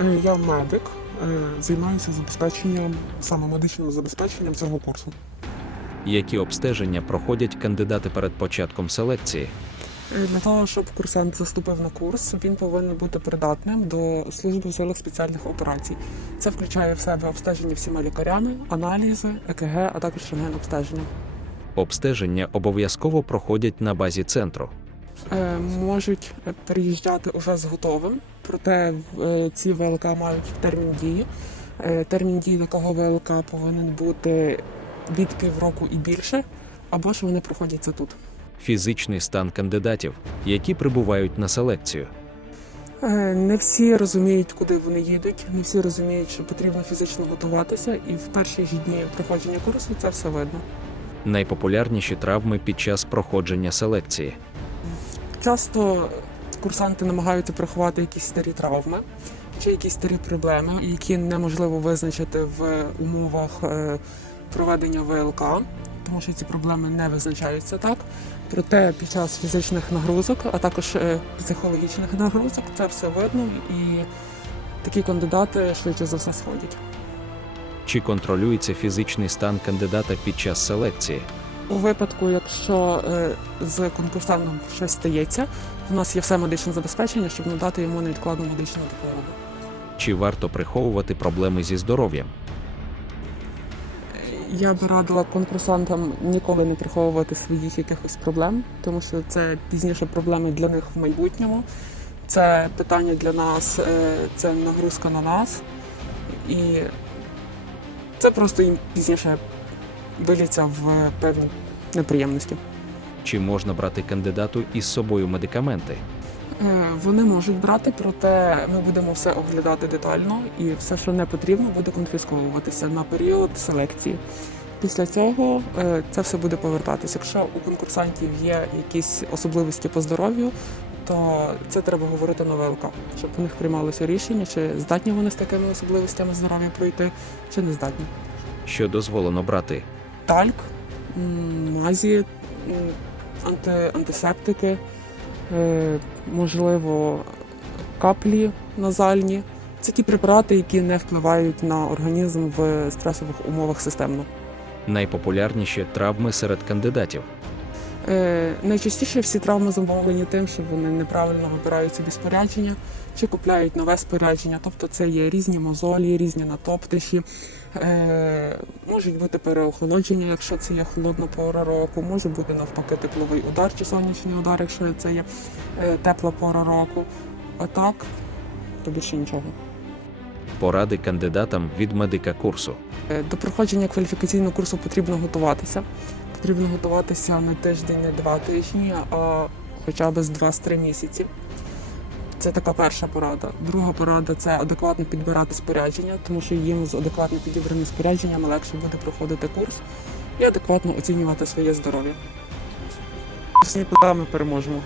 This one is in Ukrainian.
Е, Я медик, е, займаюся забезпеченням, саме медичним забезпеченням цього курсу. Які обстеження проходять кандидати перед початком селекції? Е, Для того, щоб курсант заступив на курс, він повинен бути придатним до служби в силах спеціальних операцій. Це включає в себе обстеження всіма лікарями, аналізи, ЕКГ, а також рентген обстеження. Обстеження обов'язково проходять на базі центру. Е, Можуть переїжджати уже з готовим, проте е, ці ВЛК мають термін дії. Е, Термін дії такого ВЛК повинен бути від півроку і більше, або ж вони проходяться тут. Фізичний стан кандидатів, які прибувають на селекцію. Не всі розуміють, куди вони їдуть, не всі розуміють, що потрібно фізично готуватися, і в перші ж дні проходження курсу це все видно. Найпопулярніші травми під час проходження селекції. Часто курсанти намагаються приховати якісь старі травми чи якісь старі проблеми, які неможливо визначити в умовах е, проведення ВЛК, тому що ці проблеми не визначаються так. Проте під час фізичних нагрузок, а також е, психологічних нагрузок, це все видно, і такі кандидати швидше за все сходять. Чи контролюється фізичний стан кандидата під час селекції? У випадку, якщо е, з конкурсантом щось стається, у нас є все медичне забезпечення, щоб надати йому невідкладну медичну допомогу. Чи варто приховувати проблеми зі здоров'ям? Я би радила конкурсантам ніколи не приховувати своїх якихось проблем, тому що це пізніше проблеми для них в майбутньому. Це питання для нас, е, це нагрузка на нас, і це просто їм пізніше виліться в певні неприємності. Чи можна брати кандидату із собою медикаменти? Е, Вони можуть брати, проте ми будемо все оглядати детально, і все, що не потрібно, буде конфісковуватися на період селекції. Після цього е, це все буде повертатися. Якщо у конкурсантів є якісь особливості по здоров'ю, то це треба говорити на ВЛК, щоб у них приймалося рішення, чи здатні вони з такими особливостями здоров'я пройти, чи не здатні. Що дозволено брати? Тальк, мазі, анти, антисептики, е, можливо, каплі назальні. Це ті препарати, які не впливають на організм в стресових умовах системно. Найпопулярніші травми серед кандидатів. Е, найчастіше всі травми зумовлені тим, що вони неправильно вибирають собі спорядження чи купляють нове спорядження. Тобто це є різні мозолі, різні натоптиші, е, можуть бути переохолодження, якщо це є холодна пора року, може бути навпаки тепловий удар чи сонячний удар, якщо це є е, тепла пора року. А так, то більше нічого. Поради кандидатам від медика курсу. До проходження кваліфікаційного курсу потрібно готуватися. Потрібно готуватися не тиждень, не два тижні, а хоча б з два-три місяці. Це така перша порада. Друга порада це адекватно підбирати спорядження, тому що їм з адекватно підібраним спорядженням легше буде проходити курс і адекватно оцінювати своє здоров'я. Всі ми переможемо.